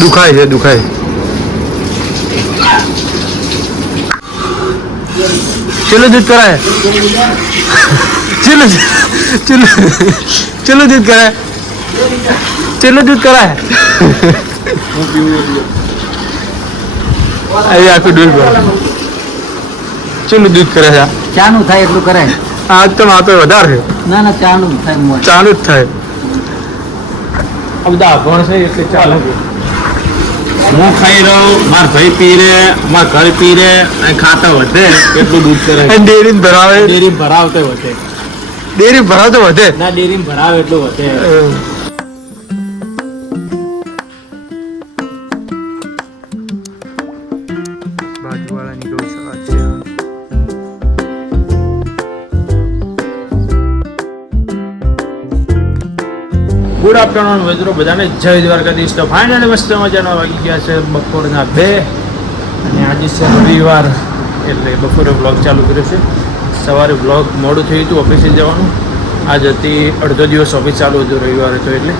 દુખાય છે દુખાય. चलो दूध कराए. चलो चलो चलो दूध कराए. चलो दूध कराए. अरे आखो दूध चलो दूध कराए. ચાનું થાય એટલું કરાય. આ તો માપે વધારે છે. ના ના ચાનું થાય. ચાલુ જ થાય. આ બધા ભણ છે એટલે ચાલે. હું ખાઈ રહ્યો, માર ભાઈ પી રે, માર ઘર પી રે, અને ખાતા વધે એટલું દૂધ કરે. ડેરી ભરાવે. ડેરી ભરાવતો વધે. ડેરી ભરાવતો વધે. ના ડેરી ભરાવે એટલું વધે. બાજુવાળાની ગૌશાળા છે. ગુડ આફ્ટરનૂન મિત્રો બધાને જય દ્વારકાધીશ. તો ફાઇનલી મસ્ત મજાના વાગી ગયા છે બપોરના 2 અને આજે છે રવિવાર એટલે બપોરે બ્લોગ ચાલુ કર્યો છે. સવારે બ્લોગ મોડું થયું હતું ઓફિસે જવાનું. આજ હતી અડધો દિવસ ઓફિસ ચાલુ હતું રવિવાર હતો એટલે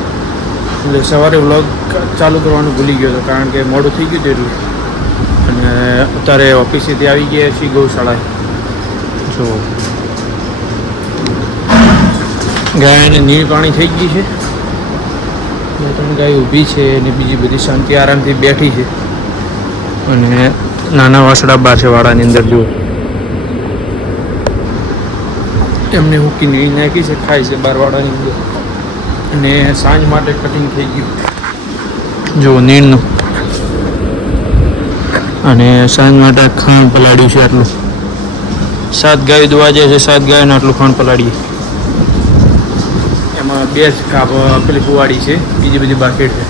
સવારે બ્લોગ ચાલુ કરવાનું ભૂલી ગયો હતો કારણ કે મોડું થઈ ગયું હતું એટલે. અને અત્યારે ઓફિસેથી આવી ગયા છીએ ગૌશાળાએ. જો ગાયને નીર પાણી થઈ ગઈ છે. 2-3 ગાય ઊભી છે અને બીજી બધી શાંતિ આરામથી બેઠી છે. અને નાના વાસડા બહાર છે વાડાની અંદર જુઓ. એમને હુકી નીળી નાખી છે ખાય છે બાર વાડાની અંદર. અને સાંજ માટે કટિંગ થઈ ગયું જુઓ નીરનું. અને સાંજ માટે ખાંડ પલાળ્યું છે આટલું. 7 ગાય દોવા જાય છે. 7 ગાયનું આટલું ખાંડ પલાળીએ. એમાં 2 જ કાપ પેલી કુવાડી છે, બીજી બધી બાકેટ છે.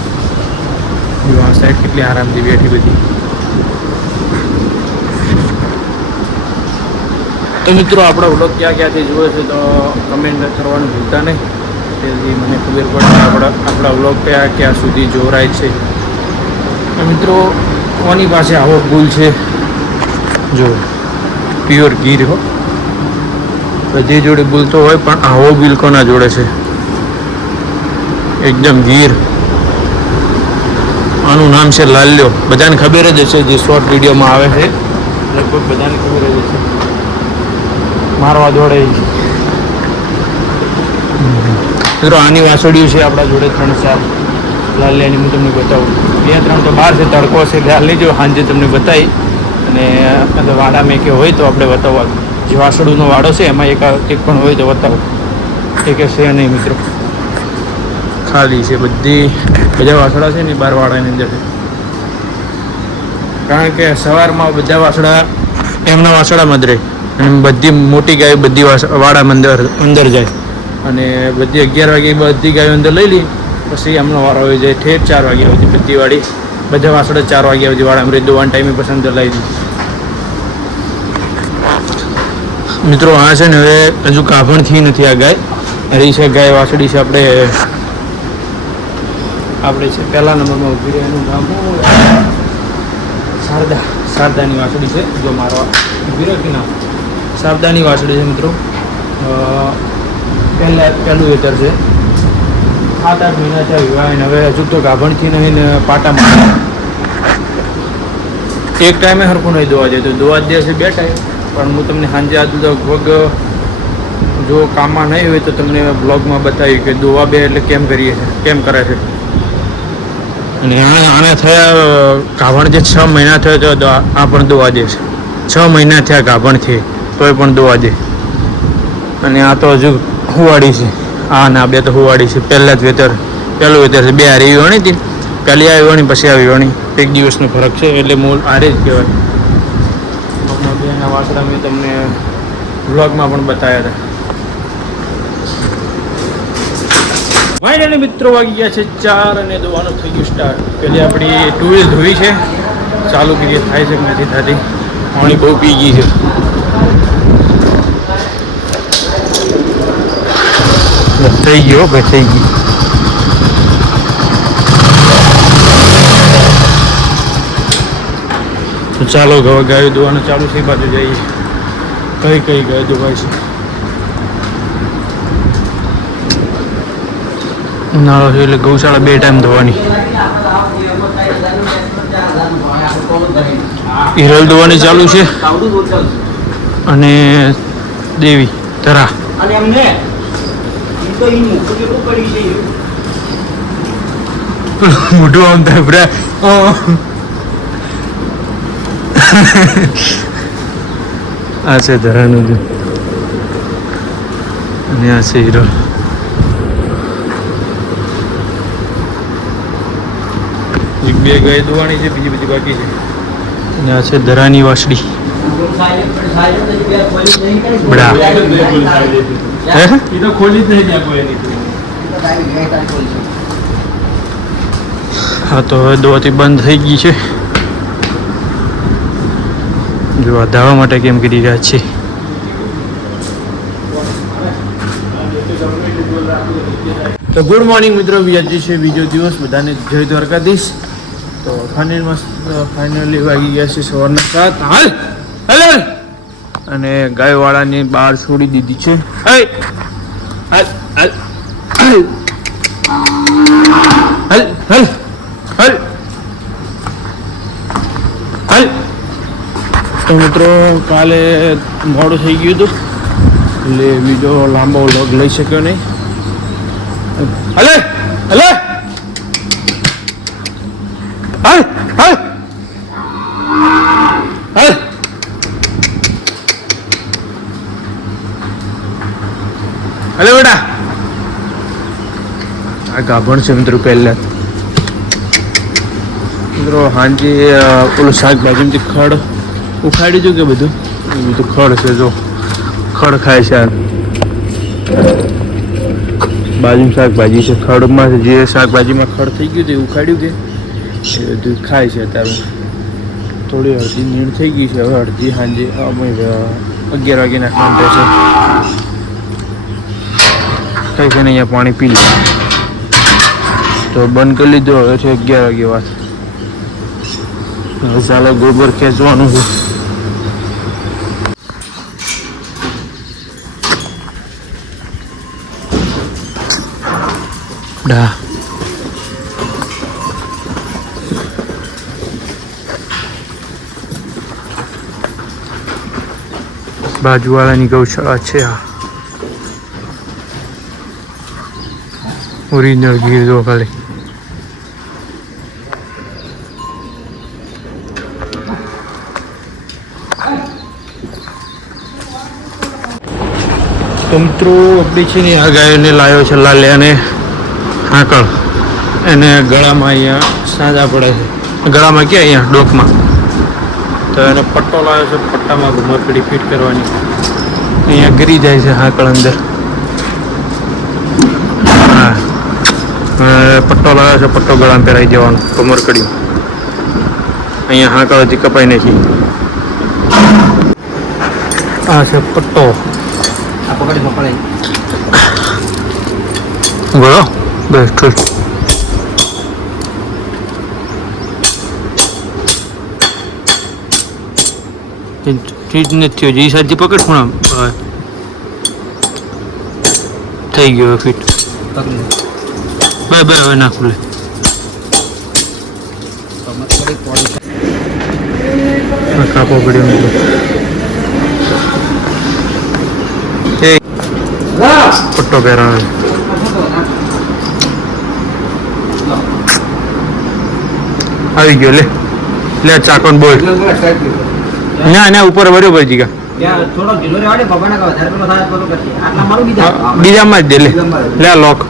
આ સાઈડ કેટલી આરામથી બેઠી બધી. તો મિત્રો આપણો વ્લોગ ક્યાંથી જુએ છે તો કમેન્ટ કરવાનું ભૂલતા નહીં. તેથી મને ખબર પડે આપણા વ્લોગ ક્યાં સુધી જોરાય છે. તો મિત્રો કોની પાસે આવો ભૂલ છે જો પ્યોર ગીર હો. બધી જોડે ભૂલ તો હોય પણ આવો બિલ કોના જોડે છે એકદમ ગીર. આનું નામ છે લાલ્યો. બધાને ખબર જ હશે જે શોર્ટ વિડીયોમાં આવે છે લગભગ બધાને ખબર જ હશે. મારવા દોડે મિત્રો આની વાસળીઓ છે આપણા જોડે 3-4 લાલ્યાની. હું તમને બતાવું. 2-3 તો બહાર છે, તડકો છે, ખ્યાલ લેજો. સાંજે તમને બતાવી અને વાડા મેં કે હોય તો આપણે બતાવવા. જે વાસળુનો વાડો છે એમાં એક પણ હોય તો બતાવો. એક છે નહીં મિત્રો, ખાલી છે. બધા વાસળા છે ને 12 વાડાની અંદર છે. કારણ કે સવારમાં બધા વાસળા એમના વાસળામાં જ રહે અને બધી મોટી ગાયો બધી વાડામાં અંદર જાય. અને બધી 11 વાગે બધી ગાયો અંદર લઈ લી પછી એમનો વારો આવી જાય ઠેર 4 વાગ્યા સુધી. બધી વાડી બધા વાસળા 4 વાગ્યા સુધી વાડામાં રહી. દોવાના ટાઈમે પછી અંદર લાવી દીધી. મિત્રો આ છે ને હવે હજુ કાભણથી નથી આ ગાય. રહી છે ગાય વાસળી છે આપણે છે પહેલા નંબરમાં ઊભી રહે. એનું નામ શારદાની વાસળી છે. જો મારવા ઊભી રહે કે ના શારદાની વાસળી છે મિત્રો. પહેલું વેતર છે. 7-8 મહિના થયા વિવાહ. હવે હજુ તો ગાભણથી નહીં ને પાટામાં એક ટાઈમે સરખું નહીં દોવા જાય તો દોવા જ દે છે 2 ટાઈમ. પણ હું તમને સાંજે આજુ લગભગ જો કામમાં નહીં હોય તો તમને બ્લોગમાં બતાવ્યું કે દોવા 2 એટલે કેમ કરીએ છીએ, કેમ કરે છે. અને આને થયા ગાભણ જે 6 મહિના થયો તો આ પણ દોવા દે છે. 6 મહિના થયા ગાભણથી તોય પણ દોવા દે. અને આ તો હજુ હુવાડી છે. આ ના 2 તો હુવાડી છે. પહેલું વેતર છે. 2 હારી વણી હતી. પહેલી આવી વણી પછી આવી વણી. 1 દિવસનો ફરક છે એટલે મૂળ હારે જ કહેવાય. બેના વાસડા મેં તમને વ્લોગમાં પણ બતાવ્યા હતા. ફાઇનલી મિત્રો વાગી ગયા છે 4 અને દોવાનું થઈ ગયું સ્ટાર્ટ. પેલી આપણી 2 વ્હીલ ધોઈ છે. ચાલુ કરીએ થાય છે કે નથી થતી. પાણી બહુ પી ગઈ છે. થઈ ગયો ભાઈ થઈ ગઈ. તો ચાલો ગાયો દોવાનું ચાલુ છે. બાજુ જઈએ કઈ ગાય દોવાય છે. નાળો છે એટલે ગૌશાળા 2 ટાઈમ ધોવાની. હિરલ ધોવાની ચાલુ છે અને દેવી ધરા. મોઢું આમ થાય બ્રા. આ છે ધરાનું દૂધ અને આ છે હિરલ. બે ગાય દોવાની છે, બીજી બધી બાકી છે. અને આ છે ધરાની વાસડી. બડા હા તો હવે દોવાથી બંધ થઈ ગઈ છે. જો આ ધાવા માટે કેમ કરી રહ્યા છે. તો ગુડ મોર્નિંગ મિત્રો, આજે છે બીજો દિવસ. બધાને જય દ્વારકાધીશ. તો ફાઇનલી વાગી ગયા છે સવારના 7. હાલ હાલ. અને ગાયવાળાને બહાર છોડી દીધી છે. હાલ હાલ હાલ હાલ હાલ હાલ હાલ. તો મિત્રો કાલે મોડું થઈ ગયું હતું એટલે બીજો લાંબો વ્લોગ લઈ શક્યો નહીં. હલે હલે હાલ હાલ હાલ. હલે બેટા. આ ગાભણ છે મિત્રો. પહેલા મિત્રો હાંજે ઓલું શાકભાજીમાંથી ખડ ઉખાડી દઉં કે બધું ખડ છે. જો ખડ ખાય છે. બાજુમાં શાકભાજી છે. ખડમાં જે શાકભાજીમાં ખડ થઈ ગયું તે ઉખાડ્યું કે એ બધું ખાય છે. અત્યારે થોડી અડધી નીણ થઈ ગઈ છે. હવે અડધી સાંજે 11 વાગે નાખવાનું રહેશે. કઈ છે ને અહીંયા પાણી પી લે તો બંધ કરી લીધું. હવે છે 11 વાગે વાત. હવે ચાલો ગોબર ખેંચવાનું છે. બાજુવાળાની ગૌશાળા છે. આ ઓરિજિનલ ગીર જો ખાલી. તો મિત્રો આપણી છે ને આ ગાયોને લાવ્યો છે લાલિયાને હાંકળ. એને ગળામાં અહીંયા સાંજા પડે છે. ગળામાં ક્યાં? અહીંયા ડોકમાં. તો એને પટ્ટો લાવ્યો છે. પટ્ટામાં ઘુમરકડી ફિટ કરવાની. અહીંયા ગરી જાય છે હાંકળ અંદર. હા પટ્ટો લાવ્યો છે. પટ્ટો ગળામાં પહેરાવી દેવાનો ઘુમરકડી. અહીંયા હાંકળથી કપાઈ નાખી. આ છે પટ્ટો. બોલો બસ ઠીક. ઠીક નથી થયો. જે સાજી પકડ પણ થઈ ગયો ફિટ. Bye bye. હવે ના ખુલે. કાપો પડ્યો મિત્રો. પટ્ટો પહેરાવે. આવી ગયો. લે લે ચાકોન બોલ. ના ના ઉપર બરોબર જીગા. બીજામાં જ દે. લે લે લોક.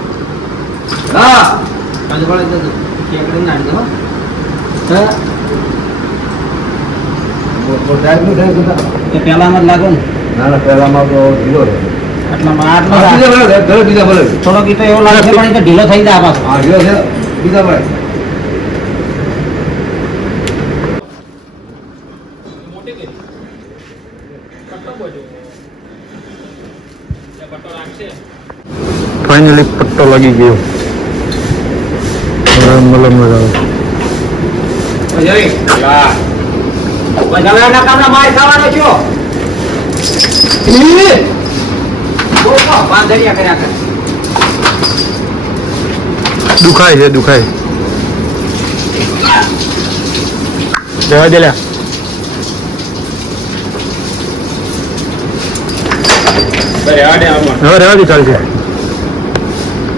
પેલામાં જ લાગે ને. ના પેલામાં તો ઢીલો રહે. થોડો ગીતો એવો લાગે પણ ઢીલો થઈ જાય પાછો. હા ઢીલો છે. બીજા ભાઈ ફાઇનલી પટ્ટો લાગી ગયો. મલમ લગાવો. દુખાય છે દુખાય. જવા દે લ્યા. હવે રહેવા દે ચાલશે.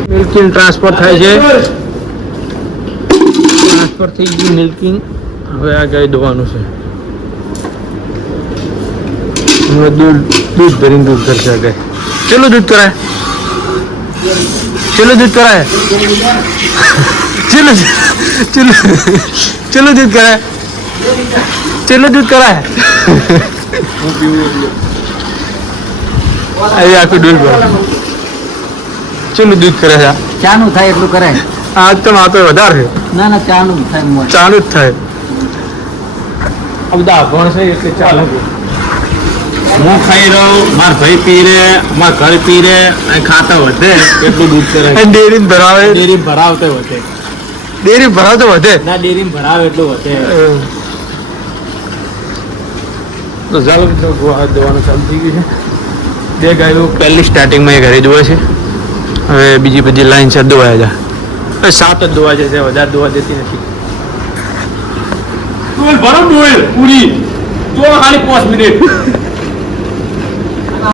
મિલ્કિંગ ટ્રાન્સફર થાય છે. ટ્રાન્સફર થઈ ગયું મિલ્કિંગ. હવે આ ગાય દોવાનું છે. દૂધ ભરીને દૂધ કરશે આ ગાય. ચલો દૂધ કરાય. ચલો દૂધ કરાય. ચલો ચલો દૂધ કરાય. ચલો દૂધ કરાય. અહીં આખું દૂધ ભરે. ચલો દૂધ કરે છે. ચાનું થાય એટલું કરાય. આ તો માપે વધારે છે. ના ના ચાનું થાય મોય. ચાલુ જ થાય. આ બધા અભણ છે એટલે ચાલે. હું ખાઈ રહ્યો, મારા ભાઈ પી રે, મારા ઘર પી રે, અને ખાતા વધે એટલું દૂધ કરે. ડેરી ભરાવે. ડેરી ભરાવતે વધે. ડેરી ભરાવતો વધે. ના ડેરી ભરાવે એટલું વધે. તો ચાલો મિત્રો દોવાનું ચાલુ થઈ ગયું છે. બે ગાયો પહેલી સ્ટાર્ટિંગમાં એ ઘરે દોવા છે. હવે બીજી બધી લાઈન છે દોવાયા જાય. હવે 7 જ દોવા જશે, વધારે દોવા દેતી નથી. ડોલ ભરો ડોલ પૂરી જો ખાલી 5 મિનિટ